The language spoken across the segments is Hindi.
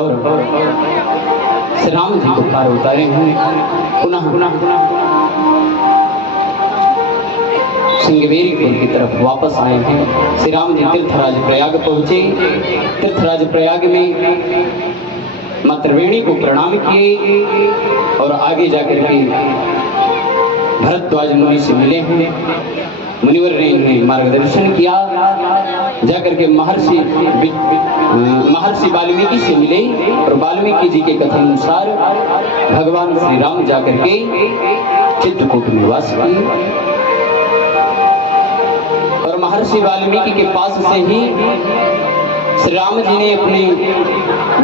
और श्री राम जी को पार उतारे हैं। पुनः सिंगवेरीपुर की तरफ वापस आए हैं। श्री राम जी तीर्थराज प्रयाग पहुंचे। तीर्थराज प्रयाग में मां त्रिवेणी को प्रणाम किए और आगे जाकर के भरद्वाज मुनि से मिले हैं। मुनिवर ने इन्हें मार्गदर्शन किया। जाकर के महर्षि वाल्मीकि से मिले और वाल्मीकि जी के कथन अनुसार भगवान श्री राम जाकर के चित्रकूट निवास किए और महर्षि वाल्मीकि के पास से ही श्री राम जी ने अपने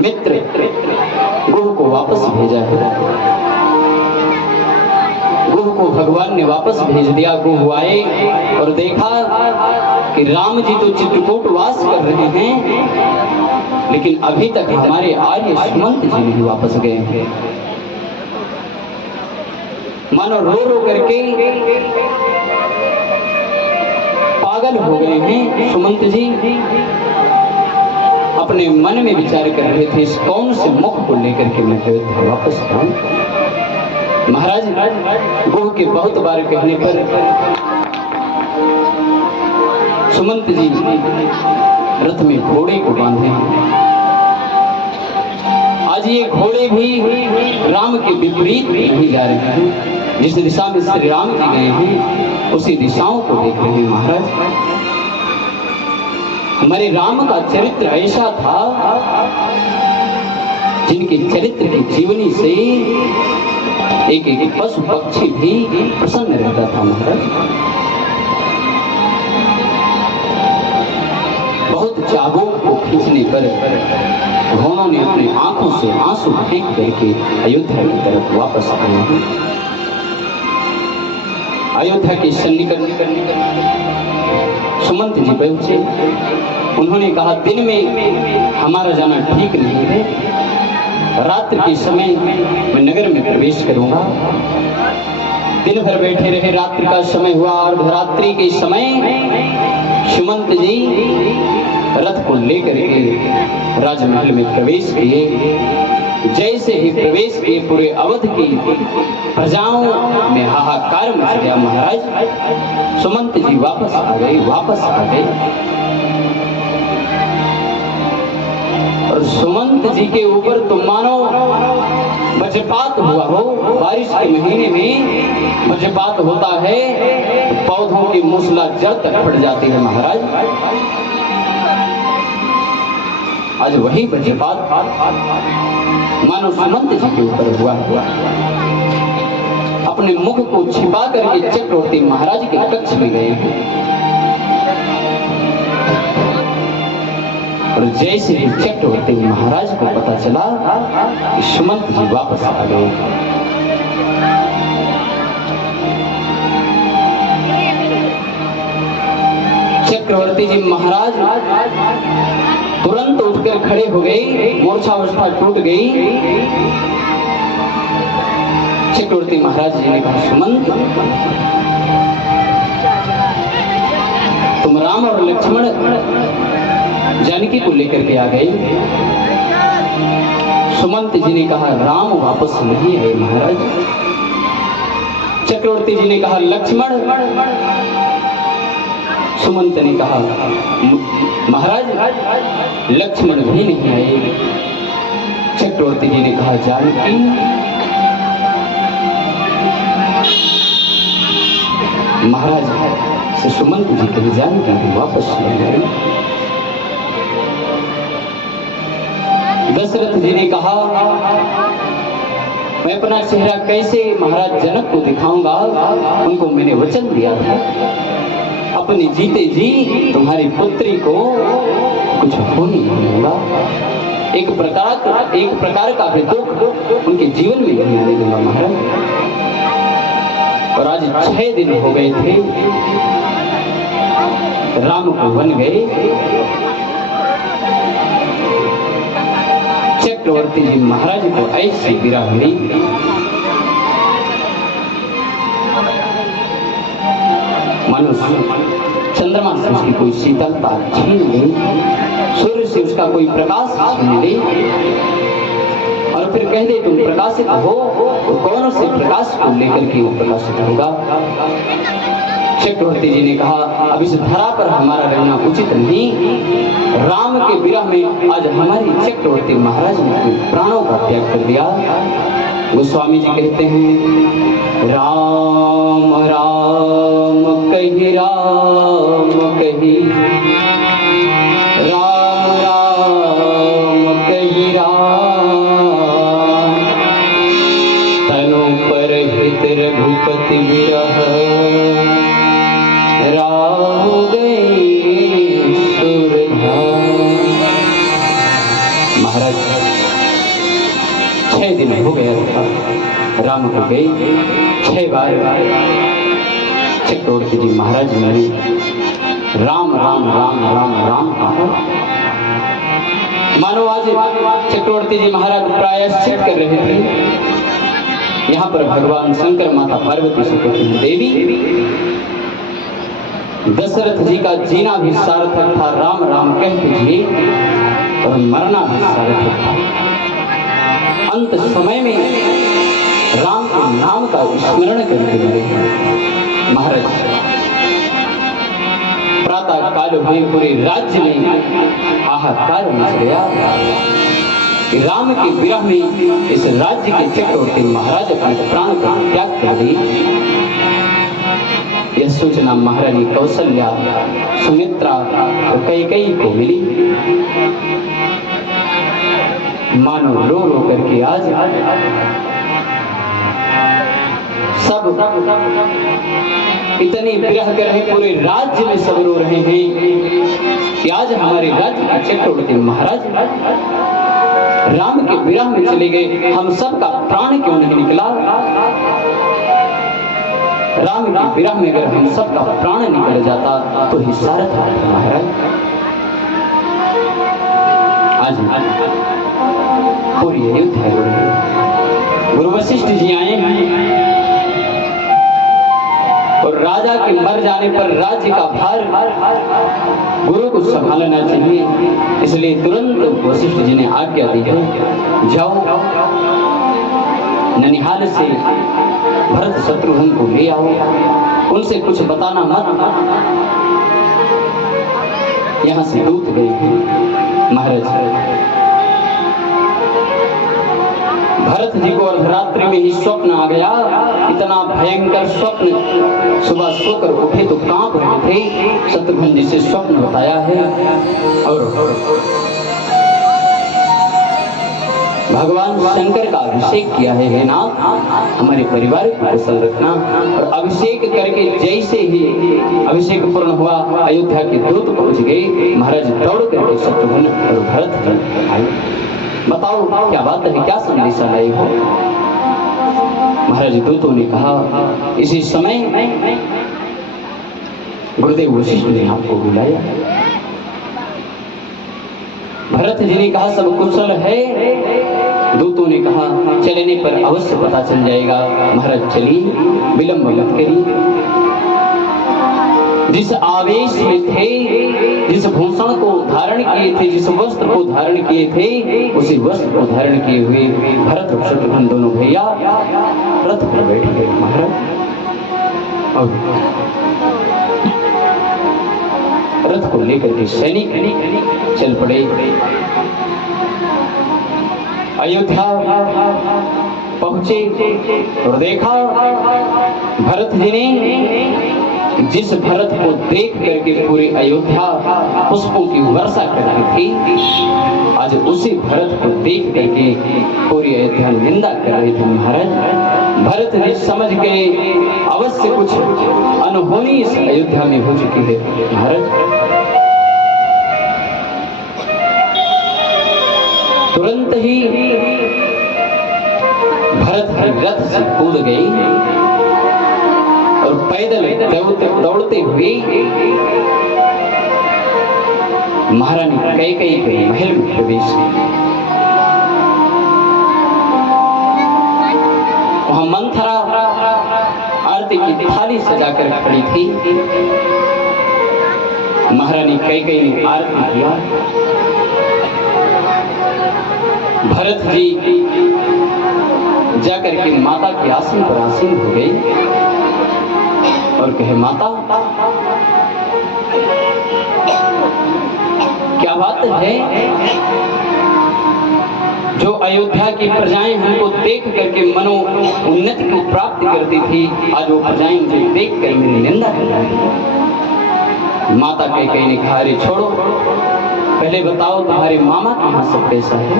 मित्र गुह को वापस भेजा है। गुह को भगवान ने वापस भेज दिया। गुह आए और देखा कि राम जी तो चित्रकूट वास कर रहे हैं, लेकिन अभी तक हमारे आर्य सुमंत जी नहीं वापस गए हैं। मानो रो रो करके पागल हो गए हैं सुमंत जी। अपने मन में विचार कर रहे थे, इस कौन से मुख को लेकर के मैं अयोध्या वापस आऊं। महाराज गुह के बहुत बार कहने पर सुमंत जी रथ में घोड़े को बांधे। आज ये घोड़े भी राम के विपरीत नहीं जा रहे हैं। जिस दिशा में श्री राम जी गए हैं उसी दिशाओं को देख रहे हैं। महाराज हमारे राम का चरित्र ऐसा था जिनके चरित्र की जीवनी से एक एक पशु पक्षी भी प्रसन्न रहता था। महाराज बहुत चाबुक को खींचने पर घोड़ों ने अपने आंखों से आंसू फेंक करके अयोध्या की तरफ वापस आए हैं। अयोध्या के सन्निकट सुमंत जी पहुंचे। उन्होंने कहा, दिन में हमारा जाना ठीक नहीं है, रात्रि के समय मैं नगर में प्रवेश करूंगा। दिन भर बैठे रहे। रात्रि का समय हुआ और रात्रि के समय सुमंत जी रथ को लेकर के राजमहल में प्रवेश किए। जैसे ही प्रवेश किए पूरे अवध की प्रजाओं में हाहाकार मच गया। महाराज सुमंत जी वापस आ गए और सुमंत जी के ऊपर तो मानो वज्रपात हुआ हो। बारिश के महीने में वज्रपात होता है तो पौधों की मूसला जड़ तक फट जाती है। महाराज आज वही वज्रपात मानो सुमंत जी के ऊपर हुआ। अपने मुख को छिपा करके चक्रवर्ती महाराज के कक्ष में गए हैं और जैसे ही चक्रवर्ती महाराज को पता चला कि सुमंत जी वापस आ गए, चक्रवर्ती जी महाराज तुरंत उठकर खड़े हो गए। मूर्छावस्था टूट गई। चक्रवर्ती महाराज जी ने कहा, सुमंत तुम राम और लक्ष्मण जानकी को लेकर के आ गए। सुमंत जी ने कहा, राम वापस नहीं आए महाराज। चक्रवर्ती जी ने कहा, लक्ष्मण। सुमंत ने कहा, महाराज लक्ष्मण भी नहीं आए। चक्रवर्ती जी ने कहा, जानकी। महाराज से सुमंत जी कही, जानकी वापस नहीं आई। दशरथ जी ने कहा, मैं अपना चेहरा कैसे महाराज जनक को दिखाऊंगा, उनको मैंने वचन दिया था अपनी जीते जी तुम्हारी पुत्री को कुछ हो नहीं होगा। एक प्रकार का भी दुख उनके जीवन में नहीं आने दूंगा महाराज। और आज 6 दिन हो गए थे राम को वन गए। चक्रवर्ती जी महाराज को ऐसी विरह हुई, मानो चंद्रमा से उसकी कोई शीतलता छीन गई, सूर्य से उसका कोई प्रकाश छीन गई। कह दे तुम प्रकाशित हो तो कौन से प्रकाश को लेकर के वो प्रकाशित होगा। चक्रवर्ती जी ने कहा अब इस धरा पर हमारा रहना उचित नहीं। राम के विरह में आज हमारी चक्रवर्ती महाराज ने अपने प्राणों का त्याग कर दिया। गोस्वामी जी कहते हैं राम राम कही राम कही, राम राम कही राम, तनु पर हित रघुपति विरह, राहु गई सुरधार। महाराज 6 दिन हो गया था राम को गई। 6 बार चक्रवर्ती जी महाराज ने राम राम राम राम राम कहा। मानो आज चक्रवर्ती जी महाराज प्रायश्चित कर रहे थे। यहाँ पर भगवान शंकर माता पार्वती से कहते हैं देवी दशरथ जी का जीना भी सार्थक था, राम राम कहते जी, और मरना भी सार्थक था। अंत समय में राम के नाम का स्मरण करके मरे। महाराज प्रातः काल हुए पूरे राज्य में हाहाकार मच गया। राम के विरह में इस राज्य के चक्रवर्ती महाराज अपने प्राण का त्याग कर दी। यह सूचना महारानी कौशल्या, सुमित्रा और कैकेयी को मिली। मानो रो रो करके आज सब इतनी विरह कर रहे, पूरे राज्य में सब रो रहे हैं कि आज हमारे राज्य के चक्रवर्ती महाराज राम के विरह में चले गए। हम सब का प्राण क्यों नहीं निकला। राम के विरह में अगर हम सब का प्राण निकल जाता तो ही सार्थक था। महाराज आज पूरी अयोध्या रो रही है। गुरु वशिष्ठ जी आए हैं और राजा के मर जाने पर राज्य का भार गुरु को संभालना चाहिए, इसलिए तुरंत वशिष्ठ जी ने आज्ञा दी है जाओ ननिहाल से भरत शत्रुघ्न को ले आओ, उनसे कुछ बताना मत। यहाँ से दूत गए। महाराज भरत जी को अर्धरात्रि में ही स्वप्न आ गया। इतना भयंकर स्वप्न, सुबह सोकर उठे तो कांप रहे थे। शत्रुघ्न जी से स्वप्न बताया है और भगवान शंकर का अभिषेक किया है नाथ, हमारे परिवार को कुशल रखना। और अभिषेक करके जैसे ही अभिषेक पूर्ण हुआ अयोध्या के दूत पहुंच गए। महाराज दौड़ करके शत्रुघ्न और भरत जी आए। बताओ क्या बात है, क्या संदेश लाई हो। महाराज दूतों ने कहा इसी समय गुरुदेव वशिष्ठ ने आपको बुलाया। भरत जी ने कहा सब कुशल है। दूतों ने कहा चलने पर अवश्य पता चल जाएगा। महाराज चलिए, विलंब मत करिए। जिस आवेश में थे, जिस भूषण को धारण किए थे, जिस वस्त्र को धारण किए थे, उसी वस्त्र को धारण किए हुए भरत और शत्रुघ्न दोनों भैया रथ पर बैठ गए। महाराज रथ को लेकर के सैनिक चल पड़े। अयोध्या पहुंचे और देखा भरत जी ने जिस भरत को देख करके पूरी अयोध्या पुष्पों की वर्षा कर रही थी, आज उसी भरत को देख करके पूरी अयोध्या निंदा कर रही थी। महाराज भरत जी समझ गए अवश्य कुछ अनहोनी इस अयोध्या में हो चुकी है। महाराज तुरंत ही भरत की रथ से कूद गई और पैदल दौड़ते हुए महारानी कैकेयी के महल में प्रवेश किया। वहां मंथरा आरती की थाली सजाकर खड़ी थी। महारानी कैकेयी ने आरती किया। भरत जी जाकर के माता के आसन पर आसीन हो गई और कहे, माता क्या बात है जो अयोध्या की प्रजाएं हमको देख करके मनो उन्नति को प्राप्त करती थी, आज वो प्रजाएं मुझे देख कर मेरी निंदा कर रही है। माता कैकेयी ने कहा, अरे छोड़ो, पहले बताओ तुम्हारे मामा के यहाँ सब कैसा है?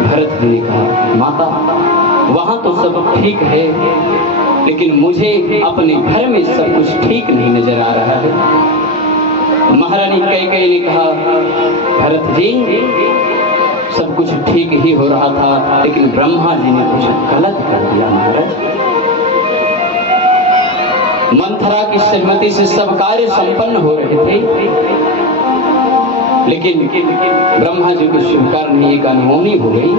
भरत ने कहा, माता वहां तो सब ठीक है, लेकिन मुझे अपने घर में सब कुछ ठीक नहीं नजर आ रहा है। महारानी कैकेयी ने कहा, भरत जी सब कुछ ठीक ही हो रहा था, लेकिन ब्रह्मा जी ने कुछ गलत कर दिया। महाराज, मंथरा की सहमति से सब कार्य संपन्न हो रहे थे, लेकिन ब्रह्मा जी को स्वीकार नहीं, एक अनहोनी हो गई।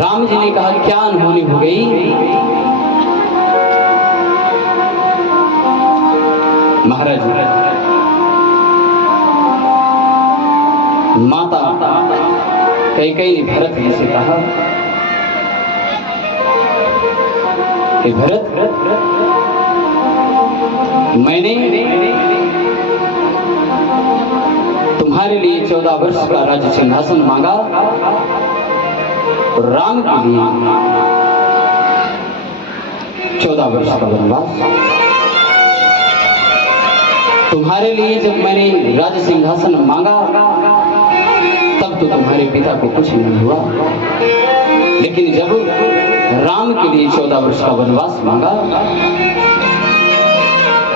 राम जी ने कहा, क्या अनहोनी हो गई? महाराज, माता कैकेयी ने भरत जी से कहा कि भरत, मैंने तुम्हारे लिए 14 वर्ष का राज्य सिंहासन मांगा और राम के लिए 14 वर्ष का वनवास। तुम्हारे लिए जब मैंने राज्य सिंहासन मांगा तब तो तुम्हारे पिता को कुछ नहीं हुआ, लेकिन जब राम के लिए 14 वर्ष का वनवास मांगा,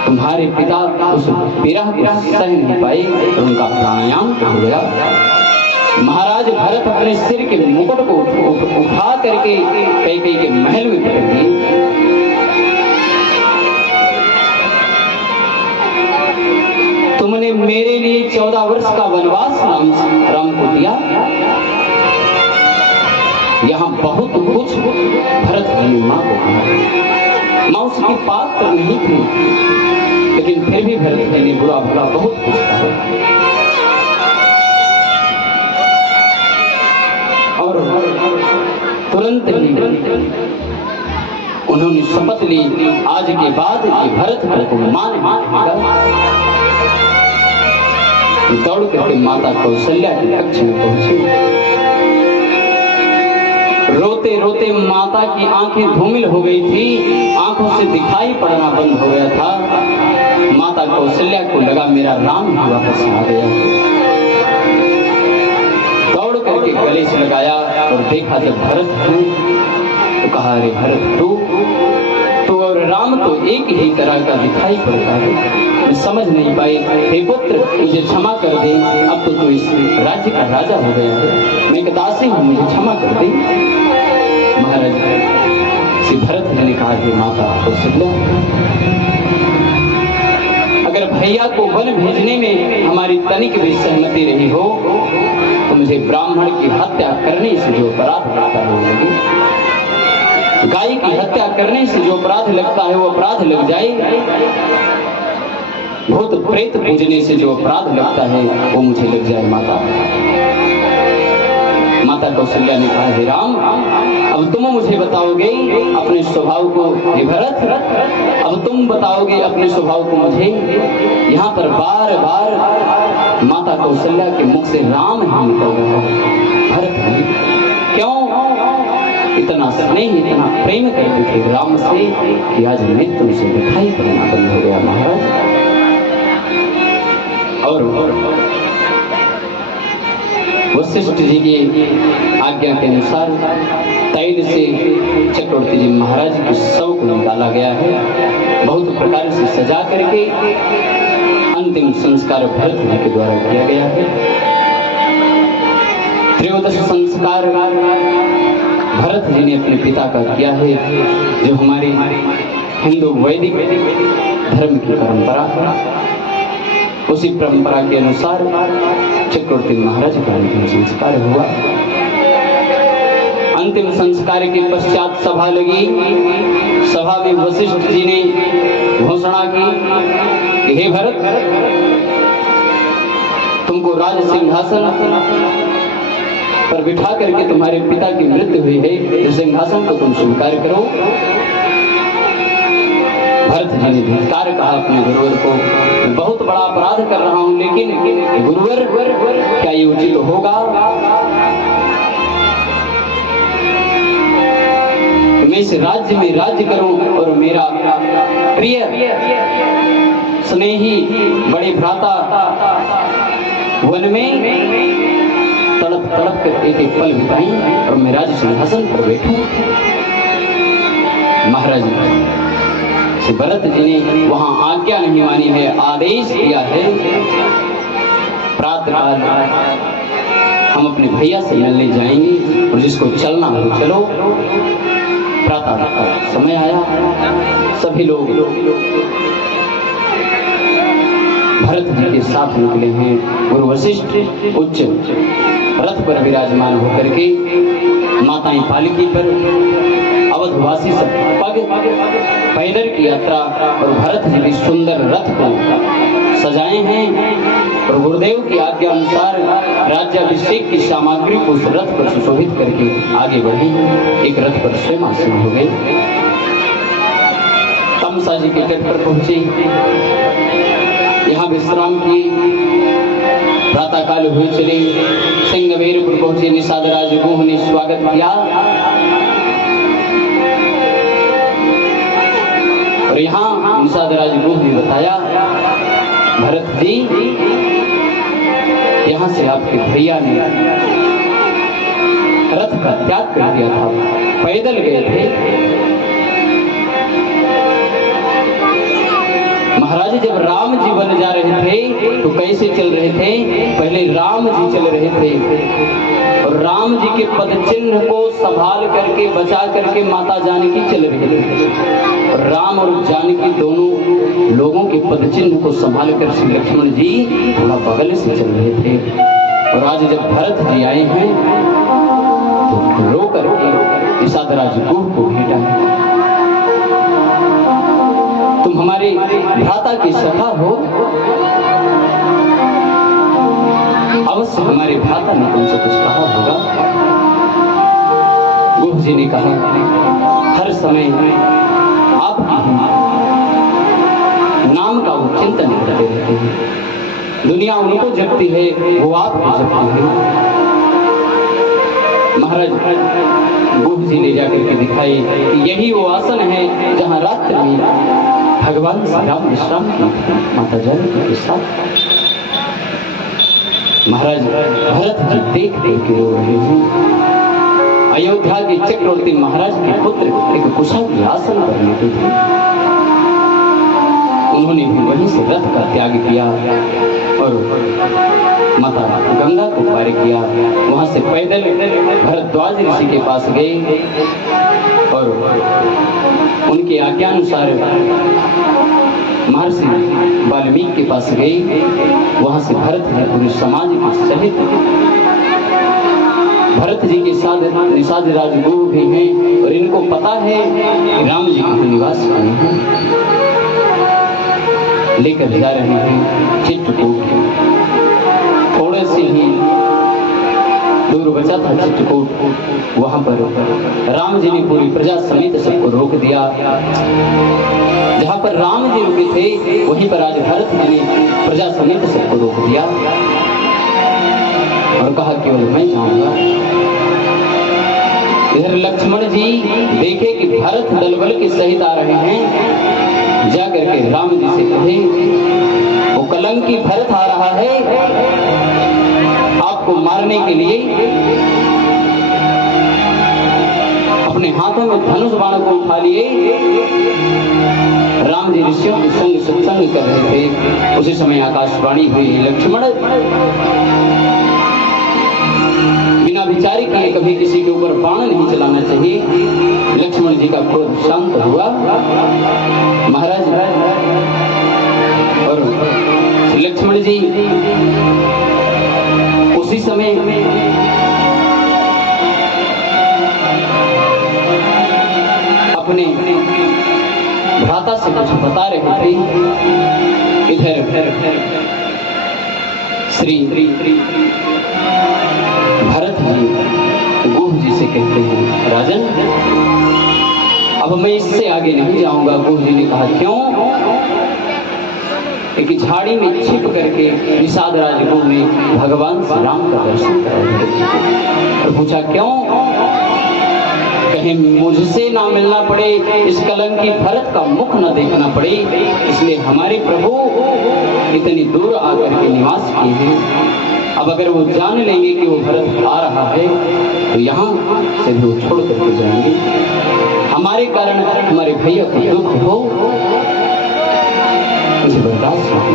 तुम्हारे पिता उस विरह को सह नहीं पाए और उनका प्राणायाम हो गया। महाराज भरत अपने सिर के मुकुट को उठा करके कैकेयी के महल में पटक दिए। तुमने मेरे लिए 14 वर्ष का वनवास राम को दिया, यहाँ बहुत कुछ भरत जी ने माँ को कहा। माँ उसकी पात्र नहीं थी, लेकिन फिर भी भरत जी ने बुरा भला बहुत कुछ कहा। और तुरंत ही उन्होंने शपथ ली, आज के बाद ये भरत को मान दौड़ करके माता कौशल्या के कक्ष में पहुंची। रोते रोते माता की आंखें धूमिल हो गई थी, आंखों से दिखाई पड़ना बंद हो गया था। माता कौशल्या को लगा मेरा राम ही वापस आ गया। दौड़ करके गले से लगाया और देखा जब भरत है तो कहा, अरे भरत, तू और राम तो एक ही तरह का दिखाई पड़ता है। मैं समझ नहीं पाई, हे पुत्र मुझे क्षमा कर दे, अब तो तू इस राज्य का राजा हो गया है, मैं एक दासी हूँ, मुझे क्षमा कर दे। महाराज श्री भरत जी ने कहा, माता कौशल्या, अगर भैया को वन भेजने में हमारी तनिक भी सहमति रही हो तो मुझे ब्राह्मण की हत्या करने से जो अपराध लगता है वो लगे, गाय की हत्या करने से जो अपराध लगता है वो अपराध लग जाए, भूत प्रेत पूजने से जो अपराध लगता है वो मुझे लग जाए। माता कौशल्या ने कहा, हे राम, अब तुम मुझे बताओगे अपने स्वभाव को। हे भरत, अब तुम बताओगे अपने स्वभाव को मुझे। यहाँ पर बार बार माता कौशल्या के मुख से राम ही निकल रहा है। भरत क्यों इतना स्नेह, इतना प्रेम करते थे राम से कि आज मैं तुमसे दिखाई पड़ना बंद हो गया। महाराज, और वशिष्ठ जी की आज्ञा के अनुसार तैल से चक्रवर्ती जी महाराज के शव को निकाला गया है। बहुत प्रकार से सजा करके अंतिम संस्कार भरत जी के द्वारा किया गया है। त्रयोदश संस्कार भरत जी ने अपने पिता का किया है, जो हमारी हिंदू वैदिक धर्म की परंपरा है। उसी परंपरा के अनुसार चक्रवर्ती महाराज का अंतिम संस्कार हुआ। अंतिम संस्कार के पश्चात सभा लगी। सभा में वशिष्ठ जी ने घोषणा की कि हे भरत, तुमको राज सिंहासन पर बिठा करके तुम्हारे पिता की मृत्यु हुई है, इस सिंहासन को तुम स्वीकार करो। भरत जी ने धिक्कार कहा अपने गुरुवर को, बहुत बड़ा अपराध कर रहा हूं, लेकिन गुरुवर क्या ये उचित होगा? मैं इस राज्य में राज्य करूं और मेरा प्रिय स्नेही बड़े भ्राता वन में तड़प तड़प कर एक एक पल बिताएं और मैं राज सिंहासन पर बैठूं। महाराज श्री भरत जी ने वहां आज्ञा नहीं मानी है, आदेश दिया है। प्रातःकाल हम अपने भैया से मिलने जाएंगे और जिसको चलना हो चलो। प्रातः का समय आया, सभी लोग भरत जी के साथ निकले हैं। गुरु वशिष्ठ उच्च रथ पर विराजमान होकर के, माताएं पालकी पर, अवधवासी सब पग पैदल की यात्रा और भरत जी भी सुंदर रथ को सजाए हैं और गुरुदेव की आज्ञा अनुसार राज्याभिषेक की सामग्री को उस रथ पर सुशोभित करके आगे बढ़ी। एक रथ पर स्वयं आसीन हो गए। तमसा जी के तट पर पहुंचे, यहाँ विश्राम की। प्रातःकाल हुए चले, सिंहवेरपुर पहुंचे। निषाद राज गुह ने स्वागत किया और यहाँ निषाद राज गुह ने बताया, भरत जी यहाँ से आपके भैया ने रथ का त्याग कर दिया था, पैदल गए थे। महाराज जब राम जी बन जा रहे थे तो कैसे चल रहे थे? पहले राम जी चल रहे थे और राम जी के पद चिन्ह को संभाल करके बचा करके माता जानकी चल रही थी। और राम और जानकी दोनों लोगों के पद चिन्ह को संभाल कर श्री लक्ष्मण जी थोड़ा बगल से चल रहे थे। और आज जब भरत जी आए हैं तो रो करके निषाद राज गुह को भेटा है। तुम हमारे भ्राता की सखा हो, अवश्य हमारे भ्राता ने तुमसे कुछ कहा होगा। गुह जी ने कहा, हर समय आपकी नाम का वो चिंतन करते रहते हैं। दुनिया उनको जपती है, वो आपको जपती है। महाराज गुह जी ले जाकर के दिखाई कि यही वो आसन है जहां रात्रि में भगवान श्री राम विश्राम की माता जानकी के साथ। महाराज भरत जी देख देख के रो रहे हैं। अयोध्या के चक्रवर्ती महाराज के पुत्र एक कुशा के आसन पर लेटे थे। उन्होंने भी वहीं से रथ का त्याग किया और माता गंगा को पार किया। वहां से पैदल भरद्वाज ऋषि के पास गए और उनके आज्ञानुसार महर्षि वाल्मीकि के पास गए। वहां से भरत जी पूरे समाज के सहित भरत जी के साथ निषाद राजगुरु भी हैं और इनको पता है कि राम जी के निवास कहाँ है। लेकर जा रहे हैं चित्रकूट। थोड़े से ही दूर बचा था चित्रकूट। वहां पर राम जी ने पूरी प्रजा समेत सबको रोक दिया। जहां पर राम जी रुके थे वहीं पर आज भरत जी ने प्रजा समेत सबको रोक दिया और कहा केवल मैं जाऊंगा। इधर लक्ष्मण जी देखे कि भरत दलबल के सहित आ रहे हैं, जाकर के राम जी से कहे, वो कलंकी भरत आ रहा है आपको मारने के लिए। अपने हाथों में धनुष बाण को उठा लिए। राम जी ऋषियों के संग सत्संग कर रहे थे। उसी समय आकाशवाणी हुई, लक्ष्मण बिना विचार किए कभी किसी के ऊपर बाण नहीं चलाना चाहिए। लक्ष्मण जी का क्रोध शांत हुआ। महाराज और लक्ष्मण जी उसी समय अपने भ्राता से कुछ बता रहे थे। इधर श्री भरत जी कहते हैं राजन अब मैं इससे आगे नहीं जाऊंगा। गुरु जी ने कहा क्यों? एक झाड़ी में छिप करके निषाद राजगुरु ने भगवान श्री राम का दर्शन कराया और पूछा क्यों? कहीं मुझसे ना मिलना पड़े, इस कलंकी भरत का मुख न देखना पड़े, इसलिए हमारे प्रभु इतनी दूर आकर के निवास किए हैं। अब अगर वो जान लेंगे कि वो भरत आ रहा है तो यहाँ से भी वो छोड़ करके जाएंगे। हमारे कारण हमारे भैया को दुख हो, मुझे बर्दाश्त नहीं।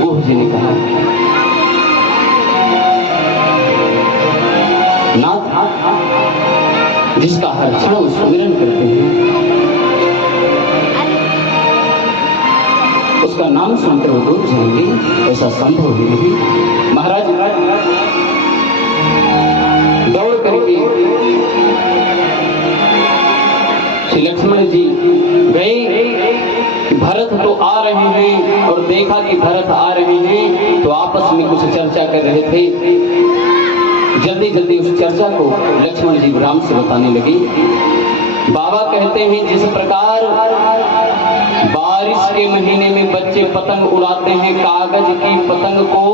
गुरु जी ने कहा नाथ जिसका हर क्षण सुमिरन करते हैं उसका नाम सुनते हुए दूर जाएंगे, ऐसा संभव ही नहीं। महाराज दौड़ करके श्री लक्ष्मण जी गए। भरत तो आ रहे हैं और देखा कि भरत आ रहे हैं तो आपस में कुछ चर्चा कर रहे थे। जल्दी जल्दी उस चर्चा को लक्ष्मण जी राम से बताने लगे। बाबा कहते हैं जिस प्रकार बारिश के महीने में बच्चे पतंग उड़ाते हैं, कागज की पतंग को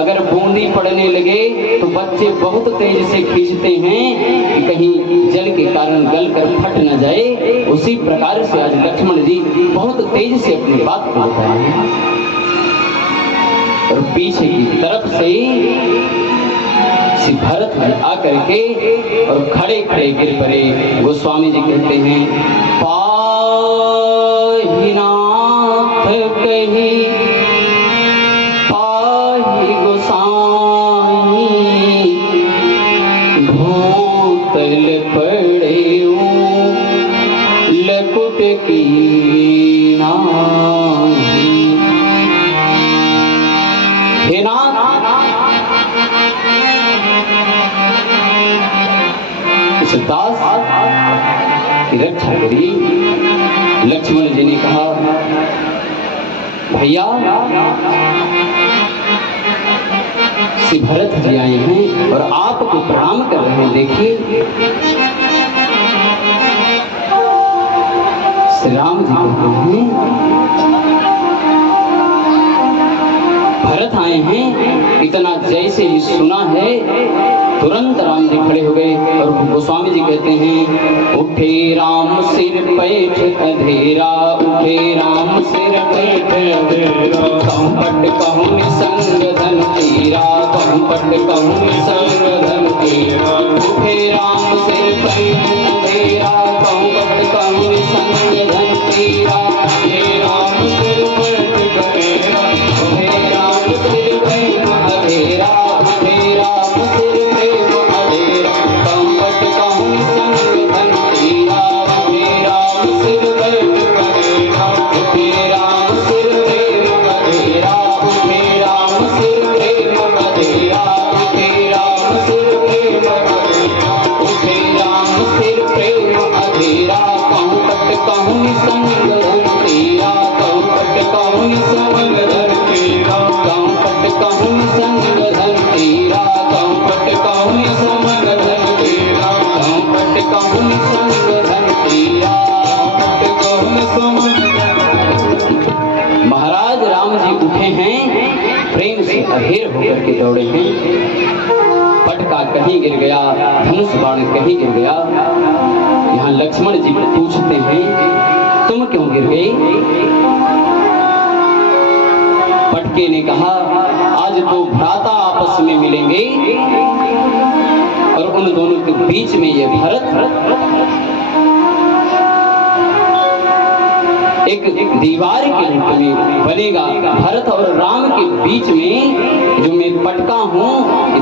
अगर बूंदी पड़ने लगे तो बच्चे बहुत तेज से खींचते हैं कि कहीं जल के कारण गल कर फट न जाए, उसी प्रकार से आज लक्ष्मण जी बहुत तेज से अपनी बात को बता रहे हैं। और पीछे की तरफ से श्री भरत जी आकर के और खड़े खड़े गिर पड़े। गोस्वामी जी कहते हैं पाहि नाथ कही पाहि गोसाई, भूतल पड़े लकुट की नाई। हे नाथ दास की रक्षा करिए। लक्ष्मण जी ने कहा भैया श्री भरत जी आए हैं और आपको प्रणाम कर रहे हैं। देखिए श्री राम जी कहते हैं भरत आए हैं। इतना जैसे ही सुना है तुरंत राम जी खड़े हो गए और गोस्वामी जी कहते हैं उठे राम सिर पैठ अधेरा, उठे राम सिर पैठ अधेरा, कहूँ पट कहूँ निसंग धन तेरा, कहूँ पट कहूँ निसंग धन तेरा। उठे राम सिर पैठ अधेरा, कहूँ पट कहूँ निसंग धन तेरा। उठे राम सिर पैठ अधेरा, उठे राम सिर पैठ अधेरा, उठे राम सिर महाराज राम जी उठे हैं, प्रेम से अधीर होकर के दौड़े हैं। पटका कहीं गिर गया, धनुष बाण कहीं गिर गया। यहाँ लक्ष्मण जी पूछते हैं तुम क्यों गिर गए? पटके ने कहा आज तो भ्राता आपस में मिलेंगे और उन दोनों के बीच में ये भरत एक दीवार के रूप में बनेगा। भरत और राम के बीच में जो मैं पटका हूँ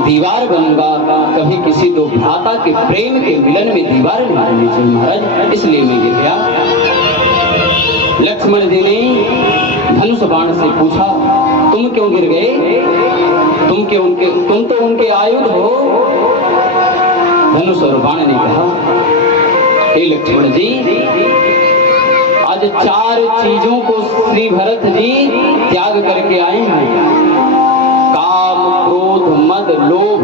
दीवार बनूंगा। कभी किसी दो भ्राता के प्रेम के मिलन में दीवार नहीं बननी चाहिए महाराज, इसलिए मैं गिर गया। लक्ष्मण जी ने धनुष बाण से पूछा तुम क्यों गिर गए? तुम तो उनके आयुध हो। धनुष और बाण ने कहा हे लक्ष्मण जी आज 4 चीजों को श्री भरत जी त्याग करके आए हैं। काम क्रोध मद लोभ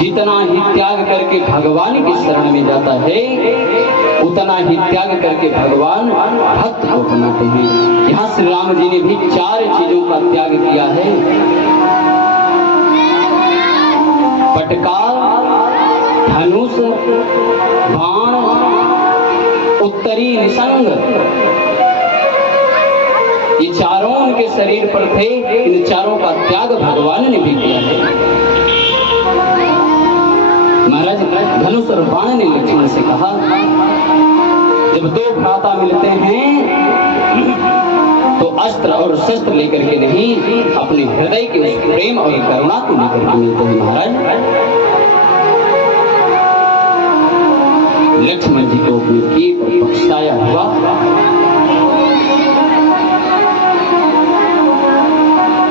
जितना ही त्याग करके भगवान की शरण में जाता है उतना ही त्याग करके भगवान भक्त को बनाते हैं। यहाँ श्री राम जी ने भी 4 चीजों का त्याग किया है। पटका, धनुष, बाण, उत्तरी निसंग, ये चारों उनके शरीर पर थे। इन चारों का त्याग भगवान ने भी किया है। महाराज धनुष और बाण ने लक्ष्मण से कहा, जब 2 भ्राता मिलते हैं तो अस्त्र और शस्त्र लेकर के नहीं, अपने हृदय के उस प्रेम और करुणा को लेकर के मिलते हैं। महाराज लक्ष्मण जी को अपनी कीट और पछताया हुआ।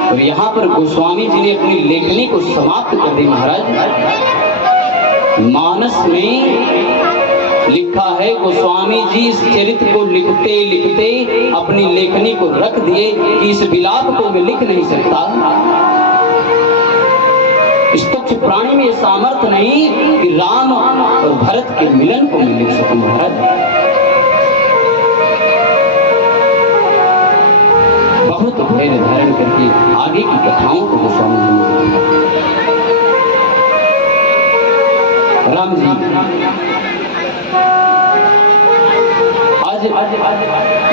और यहाँ पर गोस्वामी जी ने अपनी लेखनी को समाप्त कर दी। महाराज मानस में लिखा है, गोस्वामी जी इस चरित्र को लिखते लिखते अपनी लेखनी को रख दिए कि इस विलाप को मैं लिख नहीं सकता। इस तुच्छ प्राणी में सामर्थ्य नहीं कि राम और भरत के मिलन को मैं लिख सकूं। महाराज बहुत धैर्य धारण करके आगे की कथाओं को गोस्वामी जी ने राम जी आज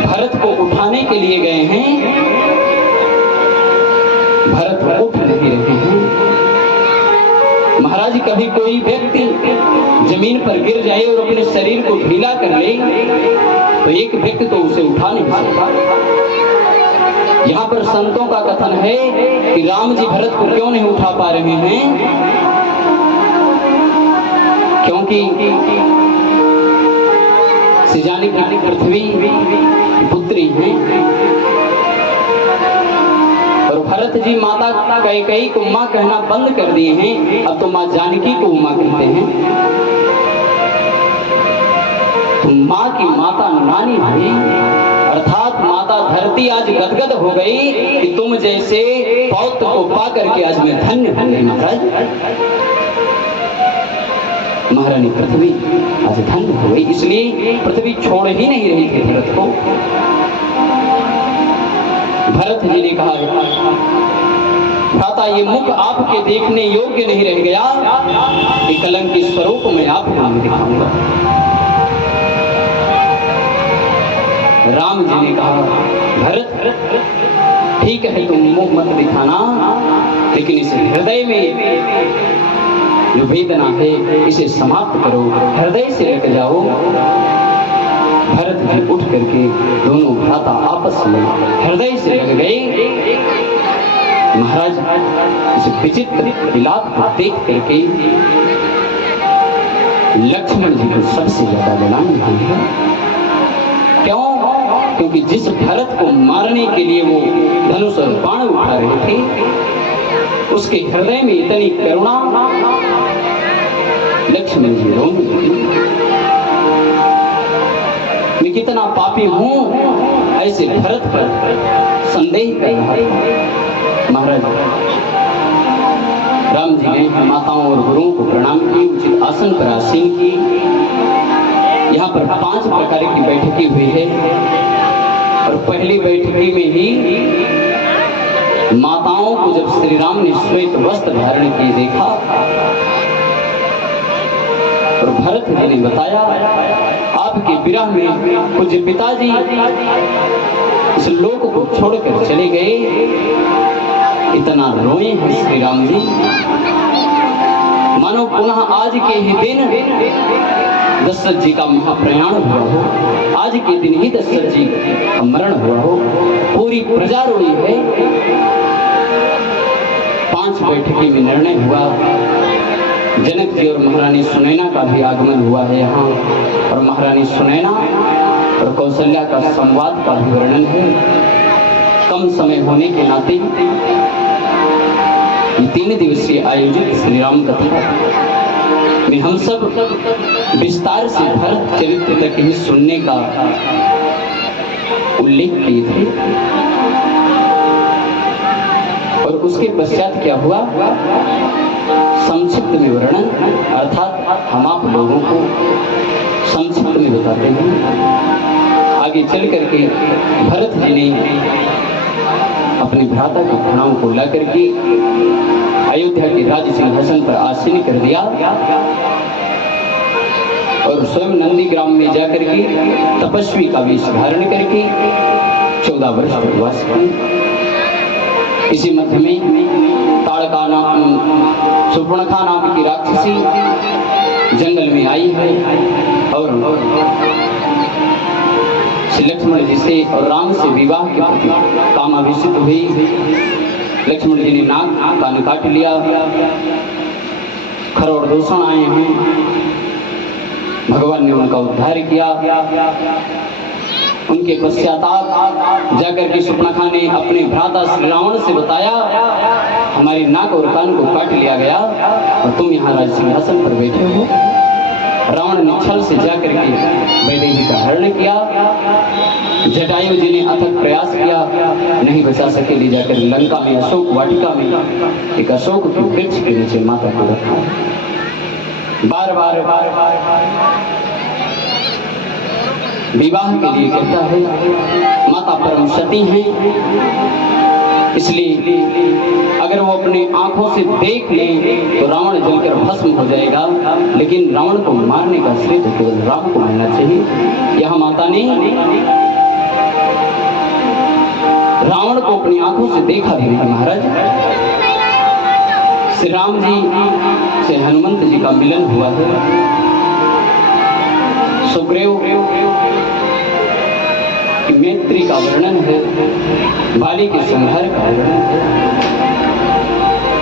भरत को उठाने के लिए गए हैं। भरत उठ नहीं रहे हैं। महाराज कभी कोई व्यक्ति जमीन पर गिर जाए और अपने शरीर को ढीला कर ले तो एक व्यक्ति तो उसे उठा नहीं सकता। यहाँ पर संतों का कथन है कि राम जी भरत को क्यों नहीं उठा पा रहे हैं, क्योंकि सिजानी पृथ्वी की पुत्री हैं और भरत जी माता कैकेयी को माँ कहना बंद कर दिए हैं। अब तो माँ जानकी को माँ कहते हैं। तो माँ की माता नानी हुई, अर्थात माता धरती आज गदगद हो गई कि तुम जैसे पौत्र को पा करके आज मैं धन्य हो गई। महाराज महारानी पृथ्वी आज धन्य हो गई, इसलिए पृथ्वी छोड़ ही नहीं रही थी भरत को। भरत जी ने कहा, भ्राता ये मुख आपके देखने योग्य नहीं रह गया, ये कलंकी स्वरूप मैं आपको नहीं दिखाऊंगा। राम जी ने कहा, भरत ठीक है तुम मुख मत दिखाना, लेकिन इस हृदय में जो वेदना है इसे समाप्त करो, हृदय से लेकर जाओ। भरत जी उठ करके दोनों भ्राता आपस में हृदय से लग गए। महाराज इस विचित्र विलाप को देख करके लक्ष्मण जी को सबसे ज्यादा जलन हुई है। क्यों? क्योंकि जिस भरत को मारने के लिए वो धनुष और बाण उठा रहे थे उसके हृदय में इतनी करुणा। लक्ष्मण जी रोने लगे, मैं कितना पापी हूं, ऐसे भरत पर संदेह कर रहा था। महाराज राम जी ने माताओं और गुरुओं को प्रणाम की, उचित आसन पर आसीन की। यहाँ पर 5 प्रकार की बैठकें हुई है और पहली बैठकी में ही माताओं को जब श्री राम ने श्वेत वस्त्र धारण किए देखा और भरत जी ने बताया, आपके विरह में पूज्य पिताजी इस लोक को छोड़कर चले गए। इतना रोए हैं श्री राम जी, मानो पुनः आज के ही दिन दशरथ जी का महाप्रयाण हुआ हो, आज के दिन ही दशरथ जी का मरण हुआ हो। पूरी प्रजा रोई है। 5 बैठकी में निर्णय हुआ। जनक जी और महारानी सुनैना का भी आगमन हुआ है यहाँ, और महारानी सुनैना और कौशल्या का संवाद का भी वर्णन है। कम समय होने के नाते 3 दिवसीय आयोजित श्री राम कथा में हम सब विस्तार से भरत चरित्र तक ही सुनने का उल्लेख किए थे। और उसके पश्चात क्या हुआ, संक्षिप्त में वर्णन, अर्थात हम आप लोगों को संक्षिप्त में बताते हैं। आगे चल करके भरत जी ने अपने भ्राता के घोड़ों को ला करके अयोध्या के राज सिंहासन पर आसीन कर दिया और स्वयं नंदी ग्राम में जाकर के तपस्वी का वेश धारण करके 14 वर्ष वनवास किए। इसी मध्य में ताड़का नाम, सुपर्णखा नाम की राक्षसी जंगल में आई है और श्री लक्ष्मण जी से और राम से विवाह के प्रति कामावेशित हुई। लक्ष्मण जी ने नाक कान काट लिया, खरोड़ दूषण आए हैं। भगवान ने उनका उद्धार किया। उनके पश्चाताप जाकर के सुपर्णखा ने अपने भ्राता श्री रावण से बताया, हमारी नाक और कान को काट लिया गया और तुम यहाँ राज सिंहासन पर बैठे हो। रावण ने छल से जाकर के वैदेही का हरण किया। जटायु जी ने अथक प्रयास किया, नहीं बचा सके, ले जाकर लंका में अशोक वाटिका में एक अशोक के वृक्ष के नीचे माता को रखा। बार बार विवाह के लिए कहता है, माता परम सती हैं, इसलिए अगर वो अपने आंखों से देख ले तो रावण जलकर भस्म हो जाएगा, लेकिन रावण को मारने का श्रेय तो केवल राम को मिलना चाहिए। यहाँ माता ने रावण को अपनी आंखों से देखा भी नहीं। महाराज श्री राम जी से हनुमंत जी का मिलन हुआ है। सुग्रीव की मैत्री का वर्णन है, बाली के संहार का वर्णन है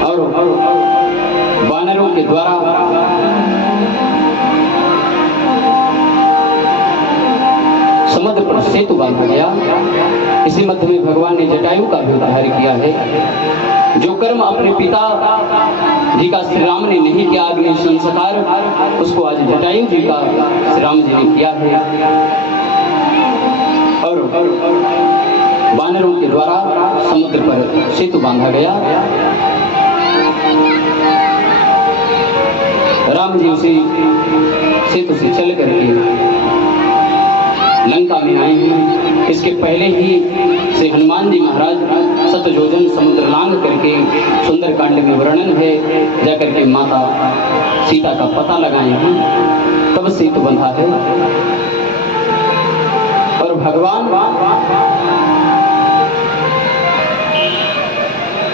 और वानरों के द्वारा समुद्र पर सेतु बांधा गया। इसी मध्य में भगवान ने जटायु का भी उद्धार किया है। जो कर्म अपने पिता जी का श्री राम ने नहीं किया, अग्नि संस्कार, उसको आज जटायु जी का श्री राम जी ने किया है और वानरों के द्वारा समुद्र पर सेतु बांधा गया। राम जी उसी सेतु से चल करके लंका में आए हैं। इसके पहले ही से हनुमान जी महाराज सतयोजन समुद्र लांघ करके सुंदरकांड में वर्णन है, जाकर के माता सीता का पता लगाए हैं, तब सेतु बंधा है। और भगवान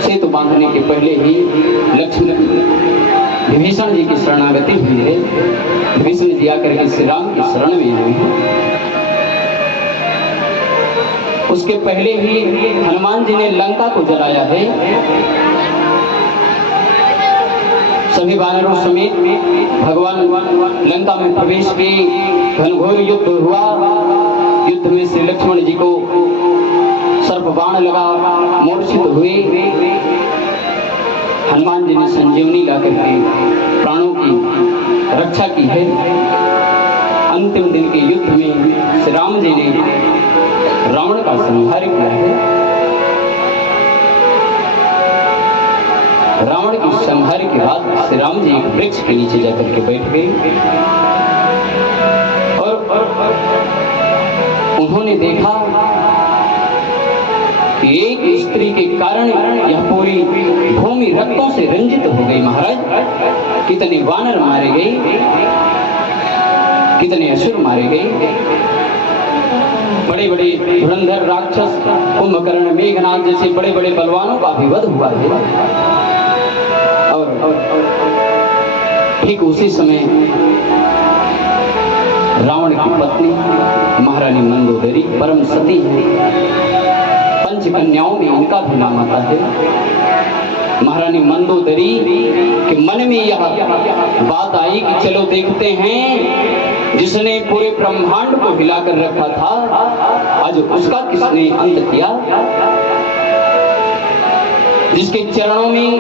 सेतु बांधने के पहले ही लक्ष्मण विभीषण जी की शरणागति हुई है। विभीषण जी आकर के श्री राम की शरण में आए हैं। उसके पहले ही हनुमान जी ने लंका को जलाया है। सभी वानरों समेत भगवान लंका में प्रवेश किए। घनघोर युद्ध हुआ। युद्ध में श्री लक्ष्मण जी को सर्प बाण लगा, मूर्छित हुए। हनुमान जी ने संजीवनी लाकर के प्राणों की रक्षा की है। अंतिम दिन के युद्ध में श्री राम जी ने रावण का संहार किया है। रावण के संहार के बाद श्री राम जी एक वृक्ष के नीचे जाकर के बैठ गए और उन्होंने देखा कि एक स्त्री के कारण यह पूरी भूमि रक्तों से रंजित हो गई। महाराज कितने वानर मारे गए, कितने असुर मारे गए। बड़े बड़े धुरंधर राक्षस कुंभकर्ण, मेघनाथ जैसे बड़े बड़े बलवानों का भी वध हुआ है। और ठीक उसी समय रावण की पत्नी महारानी मंदोदरी परम सती है। पंच कन्याओं में उनका भी नाम आता है। महारानी मंदोदरी के मन में यह बात आई कि चलो देखते हैं, जिसने पूरे ब्रह्मांड को हिलाकर रखा था, आज उसका किसने अंत किया। जिसके चरणों में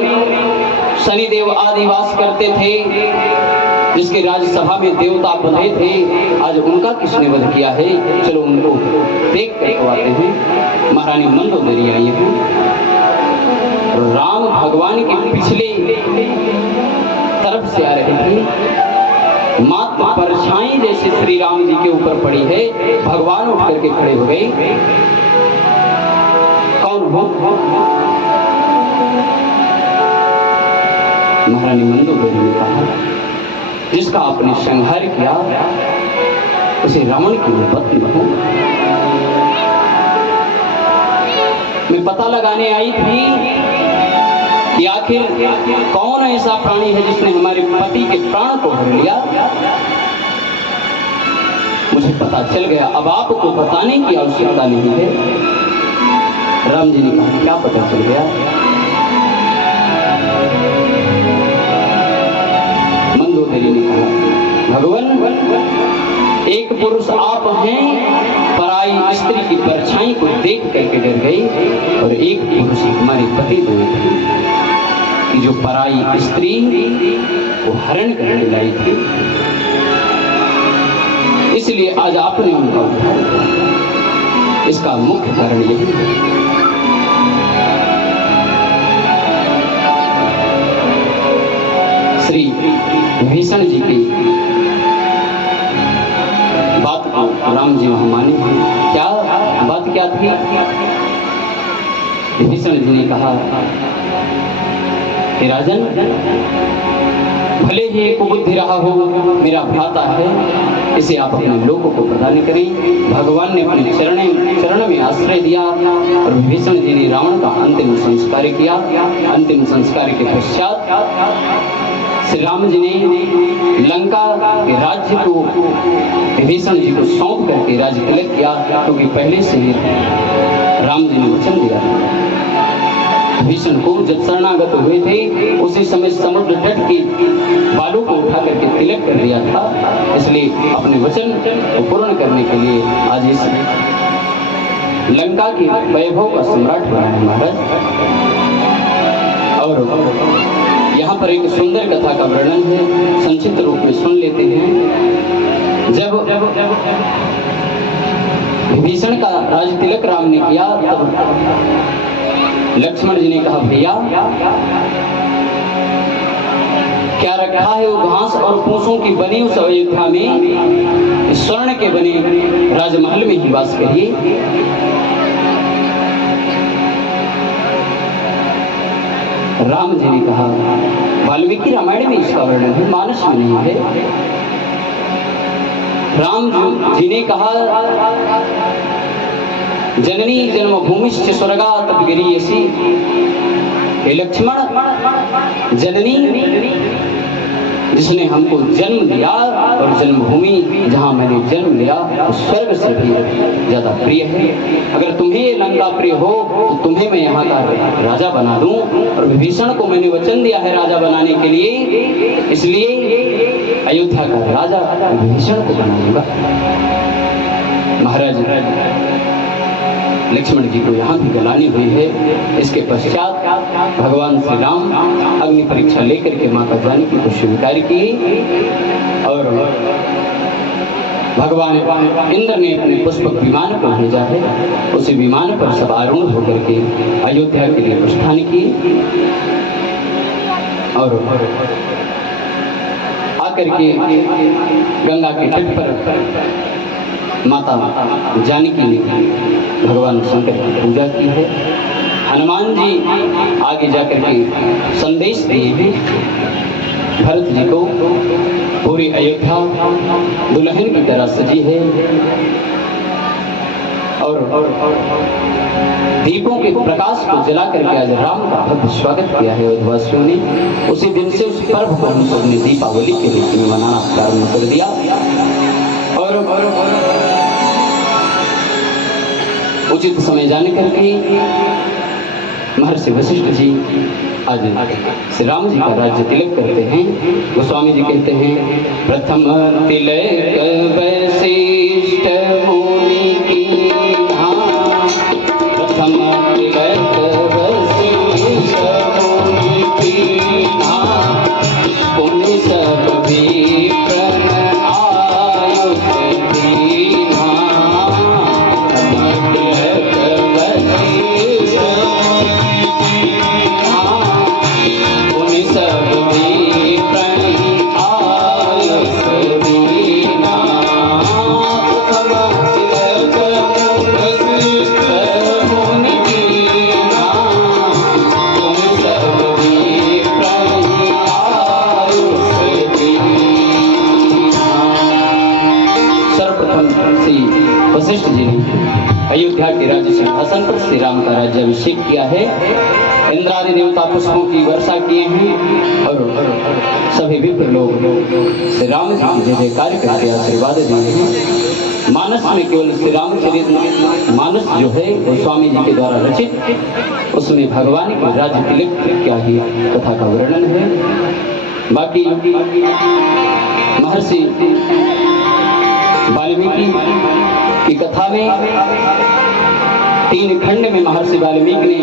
शनिदेव आदि वास करते थे, जिसके राज्यसभा में देवता बंधे थे, आज उनका किसने वध किया है। चलो उनको देख कर आते हैं। महारानी मंदोदरी आई है। राम भगवान के पिछले परछाई जैसे श्री राम जी के ऊपर पड़ी है। भगवान उठ करके खड़े हो गए। कौन हो? महारानी मंदोदरी ने कहा, जिसका आपने संहार किया उसे रावण की मैं पत्नी हूं। मैं पता लगाने आई थी कि आखिर कौन ऐसा प्राणी है जिसने हमारे पति के प्राण को हर लिया। मुझे पता चल गया, अब आपको बताने की आवश्यकता नहीं है। राम जी ने कहा, क्या पता चल गया? मंदोदरी ने कहा, भगवान, एक पुरुष आप हैं, पराई स्त्री की परछाई को देख करके डर गई, और एक पुरुष हमारे पति देव थे कि जो पराई स्त्री को हरण करने लाई थी, इसलिए आज आपने उनका उद्धार किया। इसका मुख्य कारण यही है। श्री विभीषण जी की बात को राम जी वहां माने। क्या बात क्या थी? विभीषण जी ने कहा, हे राजन, भले ही एक बुद्धि रहा हो, मेरा भ्राता है, इसे आप अपने लोगों को प्रदान करें। भगवान ने अपने चरण में आश्रय दिया और विभीषण जी ने रावण का अंतिम संस्कार किया। अंतिम संस्कार के पश्चात श्री राम जी ने लंका के राज्य को विभीषण जी को सौंप करके राज्य तिलक किया, क्योंकि पहले से ही राम जी ने वचन दिया था। विभीषण को जब शरणागत हुए थे उसी समय समुद्र तट की बालू को उठा करके तिलक कर दिया था। इसलिए अपने वचन को पूर्ण करने के लिए आज इस लंका की वैभव का सम्राट बना है महाराज। और यहाँ पर एक सुंदर कथा का वर्णन है, संक्षिप्त रूप में सुन लेते हैं। जब विभीषण का राज तिलक राम ने किया, तब लक्ष्मण जी ने कहा, भैया क्या रखा है वो घास और पूंछों की बनी उस अयोध्या में, स्वर्ण के बने राजमहल में ही वास करिए। राम जी ने कहा, वाल्मीकि रामायण में इसका वर्णन है, मानस में नहीं है। राम जी ने कहा, जननी जन्मभूमिश्च स्वर्गात् गरीयसी। हे लक्ष्मण, जननी जिसने हमको जन्म दिया और जन्मभूमि जहाँ मैंने जन्म लिया तो स्वर्ग से भी ज्यादा प्रिय है। अगर तुम्हें ये लंका प्रिय हो तो तुम्हें मैं यहाँ का राजा बना दूं, और विभीषण को मैंने वचन दिया है राजा बनाने के लिए, इसलिए अयोध्या का राजा विभीषण को बनाऊंगा। महाराज लक्ष्मण जी को यहाँ भी गलानी हुई है। इसके पश्चात भगवान श्री राम अग्नि परीक्षा लेकर के माता जानकी को स्वीकार की, और भगवान इंद्र ने अपने पुष्पक विमान को भेजा है। उसी विमान पर सब आरूढ़ होकर के अयोध्या के लिए प्रस्थान किए, और आकर के गंगा के तट पर माता जानकी ने भगवान शंकर की पूजा की है। हनुमान जी आगे जाकर के संदेश दिए हैं भरत जी को। पूरी अयोध्या दुल्हन की तरह सजी है, और दीपों के प्रकाश को जला करके आज राम का भव्य स्वागत किया है अयोध्यावासियों ने। उसी दिन से उस पर्व को हम सबने दीपावली के रूप में मनाना प्रारंभ कर दिया। और उचित समय जाने करके महर्षि वशिष्ठ जी आज श्री राम जी का राज्य तिलक करते हैं। गोस्वामी जी कहते हैं, प्रथम तिलक वशिष्ठ मुनि की, प्रथम तिलक वशिष्ठ मुनि की, पुण्य सब भी प्रण आयुष दीना। सब भी प्रण आयुष दीना। अयोध्या के राज्य सिंहासन पर श्री राम का राज्याभिषेक किया है। इंद्रादि देवता पुष्पों की वर्षा किए हैं और सभी विप्र लोग श्री राम जी की जय जयकार करके आशीर्वाद दिए हैं। मानस में केवल श्री रामचरित मानस जो है वो स्वामी जी के द्वारा रचित, उसमें भगवान के राज्य तिलक क्या ही कथा का वर्णन है। बाकी महर्षि वाल्मीकि की कथा में 3 खंड में महर्षि वाल्मीकि ने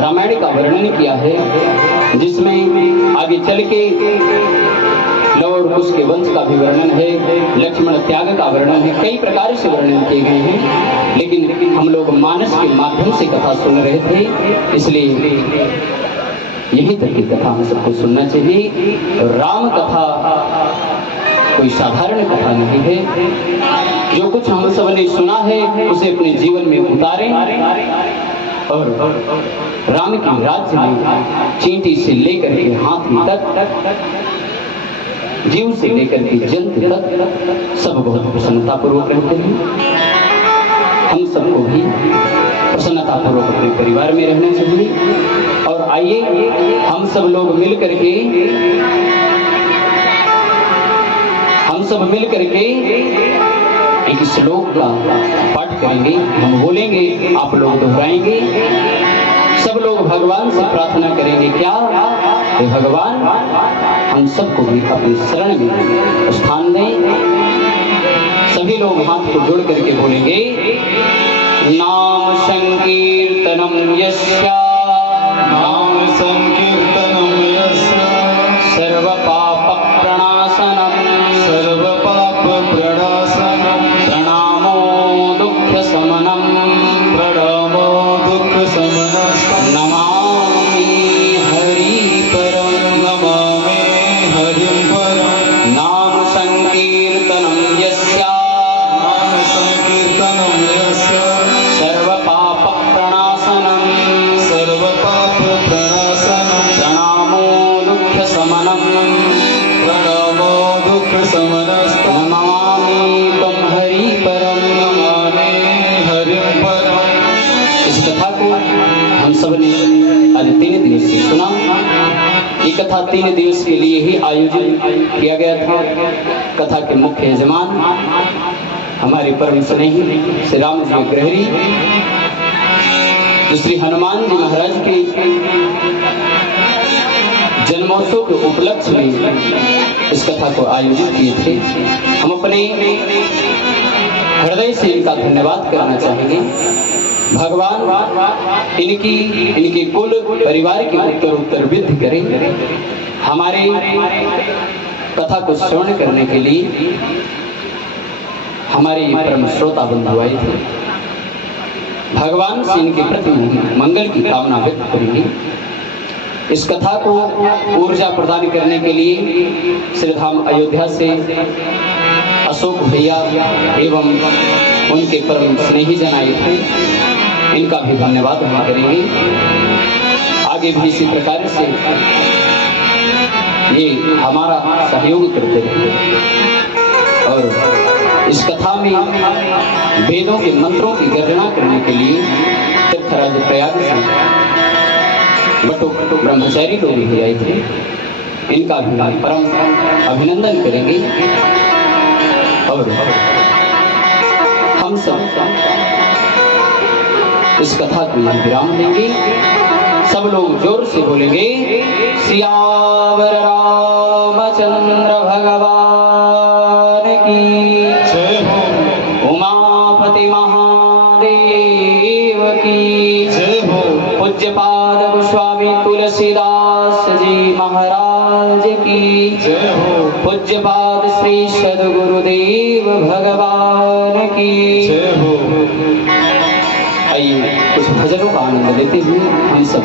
रामायण का वर्णन किया है, जिसमें आगे चल के लव और कुश के वंश का भी वर्णन है, लक्ष्मण त्याग का वर्णन है, कई प्रकार से वर्णन किए गए हैं। लेकिन हम लोग मानस के माध्यम से कथा सुन रहे थे, इसलिए यही तक की कथा हम सबको सुनना चाहिए। राम कथा कोई साधारण कथा नहीं है। जो कुछ हम सब ने सुना है उसे अपने जीवन में उतारें और राम के राज्य में चींटी से लेकर के हाथी तक, जीव से लेकर के जंतु तक सब बहुत प्रसन्नता पूर्वक रहते हैं। हम सबको भी प्रसन्नता पूर्वक अपने परिवार में रहना चाहिए। और आइए हम सब लोग मिल करके एक श्लोक का पाठ करेंगे। हम बोलेंगे, आप लोग दोहराएंगे। सब लोग भगवान से प्रार्थना करेंगे, क्या हे भगवान हम सबको भी अपने शरण में स्थान दें। सभी लोग हाथ को जोड़ करके बोलेंगे, नाम संकीर्तनम यस्या, नाम संकीर्तनम यस्य सर्व पाप प्रणाशनम, सर्व पाप प्रणाशनम, प्रणामो दुख शमनम, प्रणामो दुख शमनम, नमामि हरि परम, नमामि हरिं परम। नाम संकीर्तनम यस्या, नाम संकीर्तनम यस्य सर्व पाप प्रणाशनम, सर्व पाप प्रणाशनम, प्रणामो दुख शमनम, प्रणामो दुख शमनस्तु, नमामि त्वं हरि परम, नमामि हरिं परम। इस कथा को हम सब ने आज 3 दिवस से सुना। ये कथा 3 दिवस के लिए ही आयोजित किया गया था। कथा के मुख्य यजमान हमारे परम स्नेही श्री राम जी ग्रहरी, जो श्री हनुमान जी महाराज के जन्मोत्सव के उपलक्ष्य में इस कथा को आयोजित किए थे। हम अपने हृदय से इनका धन्यवाद करना चाहेंगे। भगवान इनके कुल परिवार की उत्तर वृद्धि करें। हमारे कथा को श्रवण करने के लिए हमारे परम श्रोता बंधु आए थे। भगवान से इनके प्रति मंगल की कामना व्यक्त करेंगे। इस कथा को ऊर्जा प्रदान करने के लिए श्रीधाम अयोध्या से अशोक भैया एवं उनके परम स्नेही जन आए थे। इनका भी धन्यवाद हम करेंगे। आगे भी इसी प्रकार से ये हमारा सहयोग करते रहे और इस कथा में वेदों के मंत्रों की गर्जना करने के लिए तीर्थराज प्रयाग से बटुक ब्रह्मचारी लोग भी आए थे। इनका भी परम अभिनंदन करेंगे और हम सब इस कथा को विराम देंगे। सब लोग जोर से बोलेंगे, सियावर रामचंद्र भगवान की जय हो, उमापति महादेव की जय हो, पूज्यपाद गोस्वामी तुलसीदास जी महाराज की जय हो, पूज्यपाद श्री सद्गुरुदेव भगवान की जय हो। आइए कुछ भजनों का आनंद लेते हुए हम सब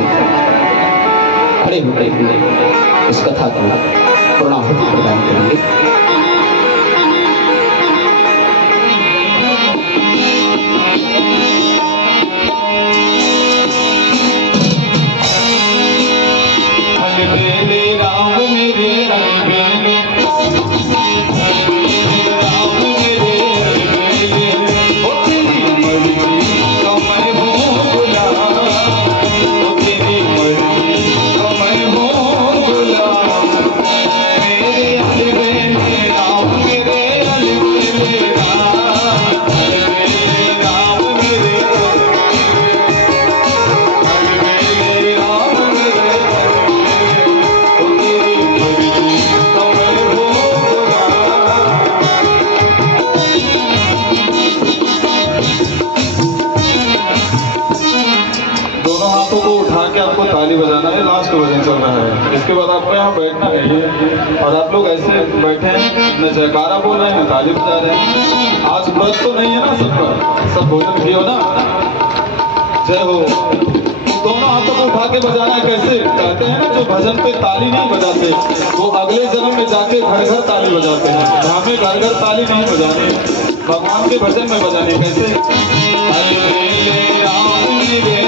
खड़े होते हुए इस कथा को पूर्णाहुति प्रदान करेंगे। हर बेले राम मेरे हर बेले, राम मेरे हर बेले, ओ तेरी मर्जी हाथों को उठा के आपको ताली बजाना है। लास्ट भजन चल रहा है, इसके बाद आपको यहाँ बैठना है और आप लोग ऐसे बैठे हैं, न जयकारा बोल रहे हैं न ताली बजा रहे हैं। आज व्रत तो नहीं है ना सबका, सब भोजन किए हो ना। जय हो। दोनों हाथों को उठा के बजाना है। कैसे कहते हैं ना, जो भजन पे ताली नहीं बजाते वो अगले जन्म में जाके घर घर ताली बजाते हैं। हमें घर घर ताली नहीं बजानी, भगवान के भजन में बजानी। कैसे? हरे राम मेरे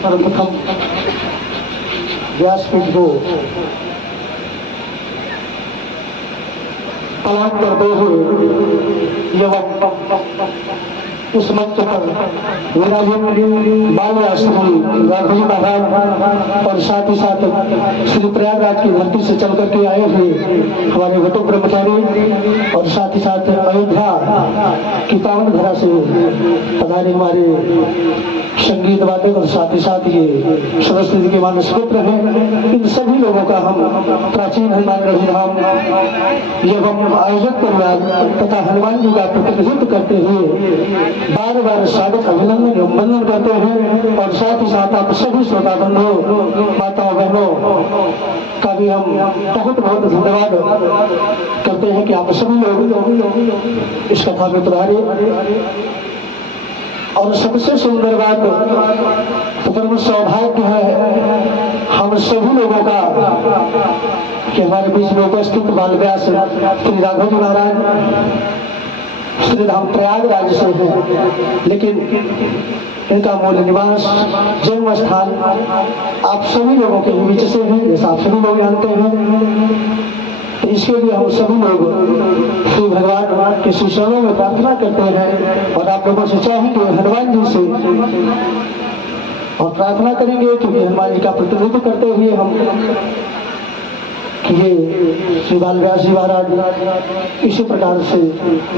सर्वप्रथम व्यासपीठ को प्रणाम करते हुए एवं इस मंच पर विराजमान बाल आश्रमी राघवी महाराज और साथ ही साथ श्री प्रयागराज की धरती से चल करके आए हुए हमारे वटु ब्रह्मचारी और साथ ही साथ अयोध्या की पावन धरा से पधारे हमारे संगीत वादक और साथ ही साथ ये सरस्वती के मानस पुत्र हैं। इन सभी लोगों का हम प्राचीन हनुमान गढ़ी धाम एवं आयोजक परिवार तथा हनुमान जी का प्रतिनिधित्व करते हुए बार बार स्वागत अभिनंदन एवं वंदन करते हैं। और साथ ही साथ आप सभी श्रोता बंधुओं माताओं बहनों का भी हम बहुत बहुत धन्यवाद करते हैं कि आप सभी लोग इस कथा में पधारे। और सबसे सुंदर बात तो परम सौभाग्य है हम सभी लोगों का कि हमारे बीच में उपस्थित बाल व्यास श्री राघव जी महाराज श्री धाम प्रयागराज से है, लेकिन इनका मूल निवास जन्म स्थान आप सभी लोगों के बीच से है, जैसा आप सभी लोग जानते हैं। तो इसके लिए हम सभी लोग श्री भगवान के चरणों में प्रार्थना करते हैं और आप लोगों से चाहेंगे हनुमान जी से और प्रार्थना करेंगे क्योंकि हनुमान जी का प्रतिनिधित्व करते हुए हम ये श्री बाल व्यास जी महाराज इसी प्रकार से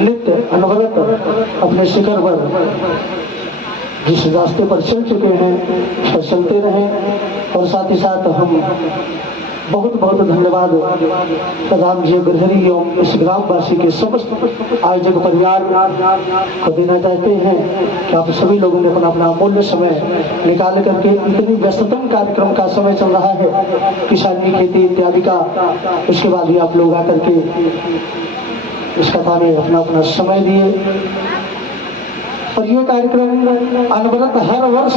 नित्य अनवरत अपने शिखर पर जिस रास्ते पर चल चुके हैं उस पर चलते रहें। और साथ ही साथ हम बहुत बहुत धन्यवाद प्रधान जी गृहणी एवं इस ग्रामवासी के समस्त आयोजक परिवार को देना चाहते हैं कि आप सभी लोगों ने अपना अपना अमूल्य समय निकाल करके इतनी व्यस्ततम कार्यक्रम का समय चल रहा है किसानी खेती इत्यादि का, उसके बाद भी आप लोग आकर के इस कथा में अपना अपना समय दिए। और ये कार्यक्रम अनवरत हर वर्ष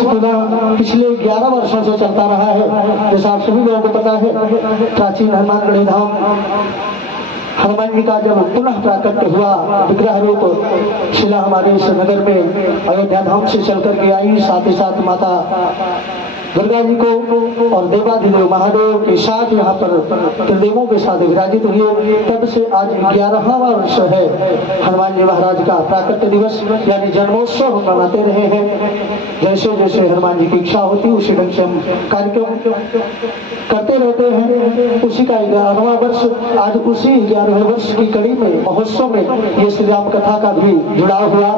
पिछले 11 वर्षों से चलता रहा है। जैसा आप सभी लोगों को पता है प्राचीन हनुमान गढ़ी धाम हनुमान जी का जब पुनः प्राकट्य हुआ विग्रह रूप शिला हमारे इस नगर में अयोध्या धाम से चल करके आई, साथ ही साथ माता दुर्गा जी को और देवाधिदेव महादेव के साथ यहाँ पर त्रिदेवों के साथ विराजित हुए। तब से आज 11वां वर्ष है हनुमान जी महाराज का प्राकट्य दिवस यानी जन्मोत्सव हम मनाते रहे हैं। जैसे जैसे हनुमान जी की इच्छा होती है उसी ढंग से हम कार्यक्रम करते रहते हैं। उसी का 11वां वर्ष आज उसी 11वें वर्ष की कड़ी में महोत्सव में ये श्री राम कथा का भी जुड़ाव हुआ।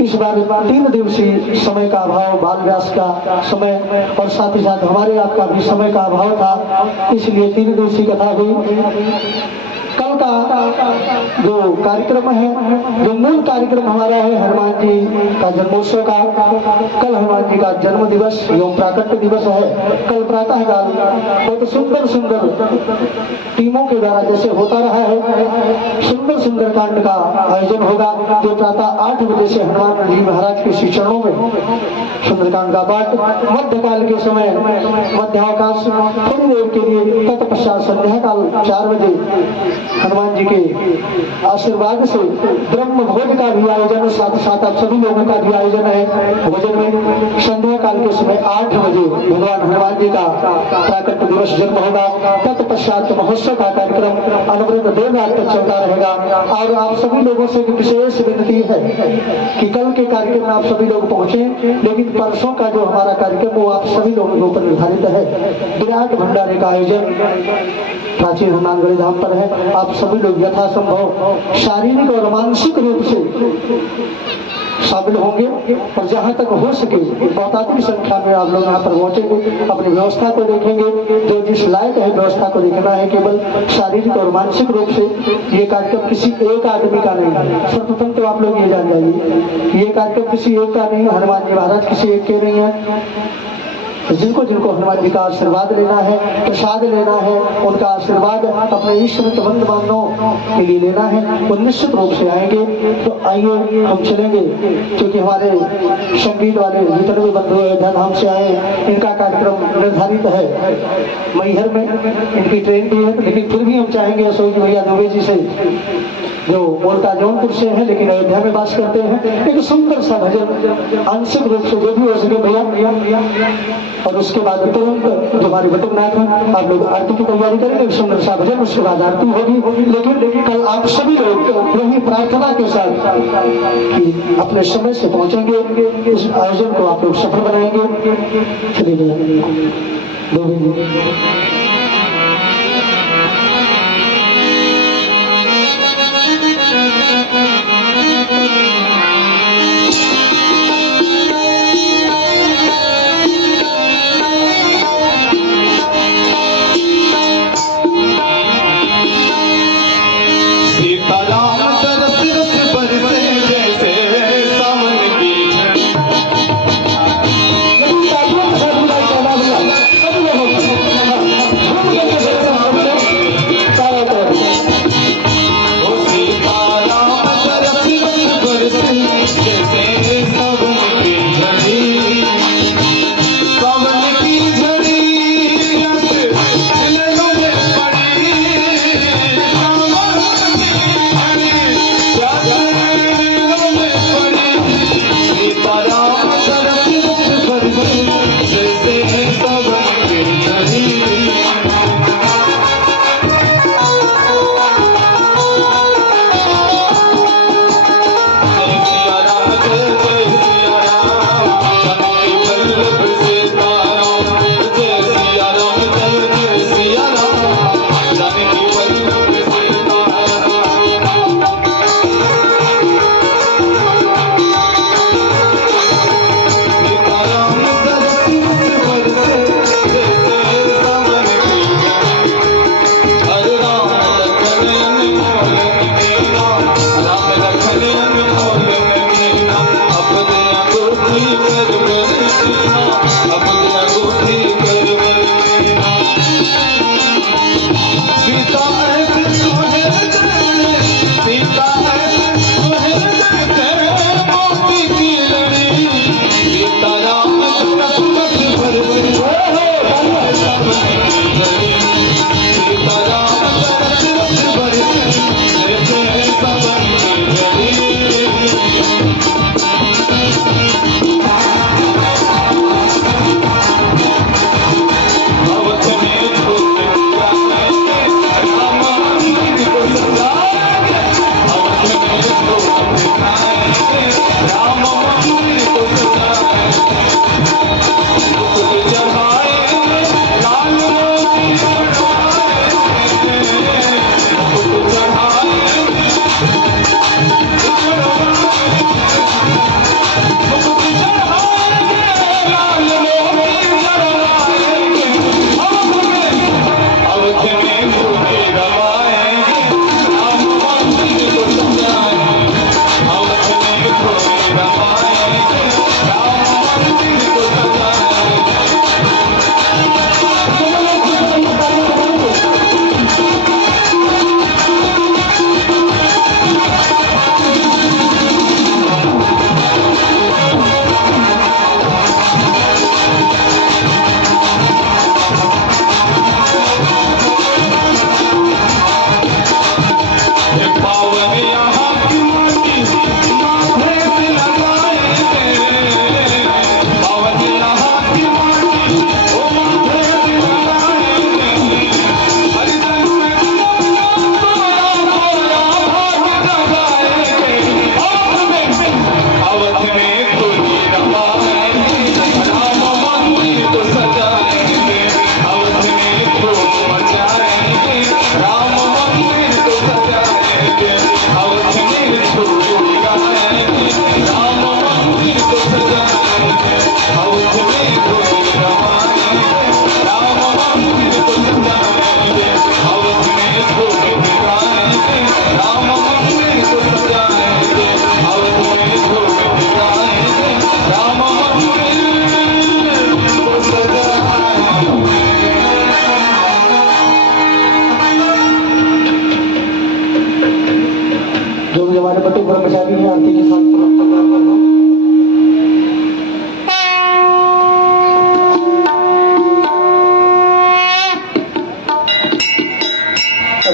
इस बार 3 दिवसीय समय का अभाव बाल व्यास का समय और साथ ही साथ हमारे आपका भी समय का अभाव था, इसलिए 3 दिवसीय कथा हुई। कल का जो कार्यक्रम है जो मूल कार्यक्रम हमारा है हनुमान जी का जन्मोत्सव का, कल हनुमान जी का जन्म दिवस एवं प्राकट्य दिवस है। कल प्रातः काल बहुत सुंदर सुंदर टीमों के द्वारा जैसे होता रहा है सुंदर सुंदर कांड का आयोजन होगा जो प्रातः 8 बजे से हनुमान जी महाराज के श्री चरणों में सुंदरकांड का पाठ, मध्यकाल के समय मध्यावकाश थोड़ी देर के लिए, तत्पश्चात संध्या काल 4 बजे हनुमान जी के आशीर्वाद से ब्रह्म भोज का भी आयोजन, साथ साथ आप सभी लोगों का भी आयोजन है भोजन में। संध्या काल के समय 8 बजे भगवान हनुमान जी का प्राकट्य दिवस जन्म होगा। तत्पश्चात महोत्सव का कार्यक्रम अनवरत देर रात तक चलता रहेगा। और आप सभी लोगों से विशेष विनती है कि कल के कार्यक्रम में आप सभी लोग पहुंचे, लेकिन परसों का जो हमारा कार्यक्रम वो आप सभी लोगों के ऊपर निर्धारित है। विराट भंडारे का आयोजन प्राचीन हनुमान गढ़ी धाम पर है। आप सभी लोग यथासंभव शारीरिक और मानसिक रूप से शामिल होंगे और जहां तक हो सके बहुतायत संख्या में आप लोग यहाँ पर पहुंचेंगे, अपनी व्यवस्था को देखेंगे। जो जिस लायक है व्यवस्था को देखना है, केवल शारीरिक और मानसिक रूप से ये कार्यक्रम किसी एक आदमी का नहीं है। सर्वप्रथम तो आप लोग ये जान जाइए ये कार्यक्रम किसी एक का नहीं है, हनुमान जी महाराज किसी एक के नहीं है। जिनको जिनको हनुमान जी का आशीर्वाद लेना है, प्रसाद लेना है, उनका आशीर्वाद अपने ईश्वर बंद बांधों के लिए लेना है, वो निश्चित रूप से आएंगे। तो आइए हम चलेंगे क्योंकि हमारे संगीत वाले जितने भी बंधु अयोध्या धाम से आए इनका कार्यक्रम निर्धारित है मैहर में, इनकी ट्रेन भी है, लेकिन फिर भी हम चाहेंगे अशोक भैया दुबे जी से जो मूलतः जौनपुर से है लेकिन अयोध्या में वास करते हैं। एक सुंदर सा भजन आंशिक रूप से जो भी हो सके भैया, और उसके बाद तुरंत जो हमारे बटुकनाथ हैं आप लोग आरती की तैयारी करेंगे। एक सुंदर सा भजन, उसके बाद आरती होगी। लेकिन कल आप सभी लोग यही प्रार्थना के साथ कि अपने समय से पहुंचेंगे, इस आयोजन को आप लोग सफल बनाएंगे। चलिए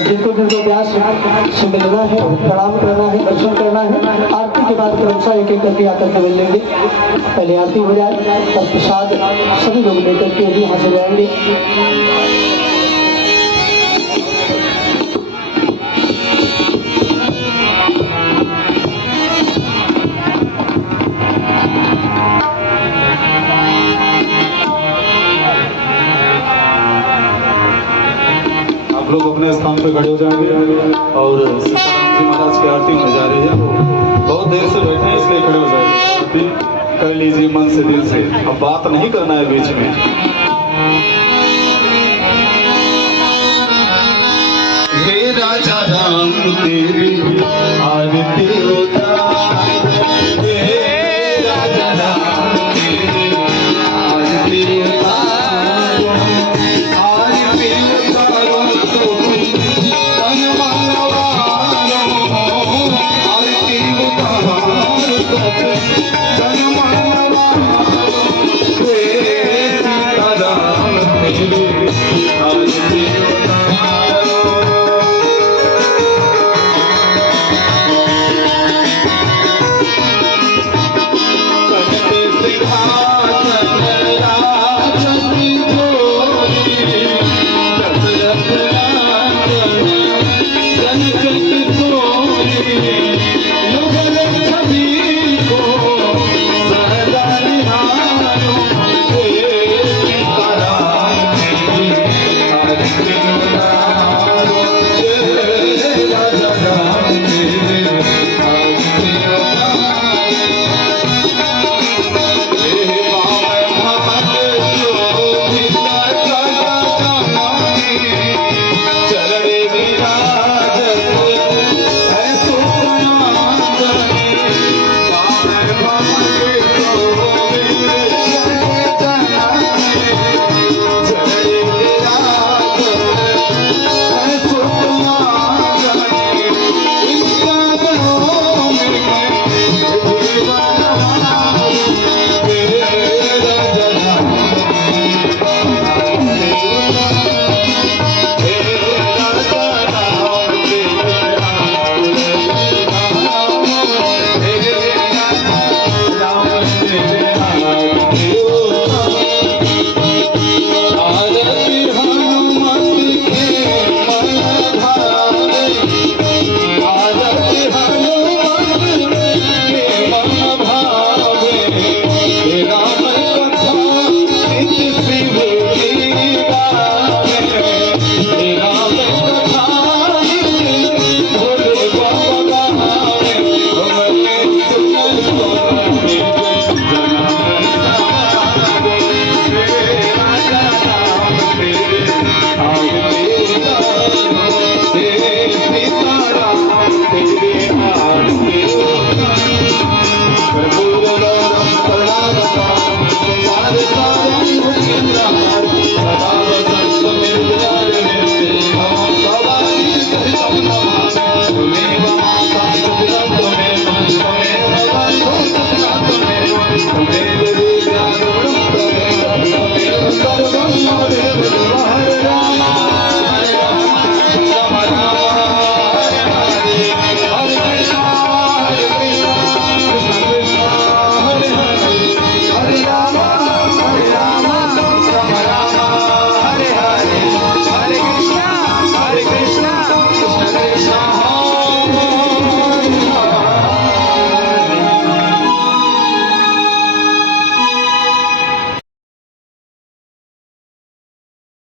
जिनको जिनको व्यास से मिलना है प्रणाम करना है, दर्शन करना है। आरती के बाद क्रमशः एक एक करके आकर के मिल लेंगे। पहले आरती हो जाए और प्रसाद सभी लोग लेकर के भी यहाँ से जाएंगे। आप लोग अपने स्थान पे खड़े हो जाएंगे और सीताराम जी महाराज की आरती होने जा रही है। वो बहुत देर से बैठे हैं इसलिए खड़े हो जाएंगे। आरती कर लीजिए मन से, दिल से। अब बात नहीं करना है बीच में। हे राजा राम तेरी आरती उतार, हे राजा राम तेरी आरती उतार, आरती उतारो तो तन मन वारो, आरती उतारो तो तन मन वारो, हे राजा राम तेरी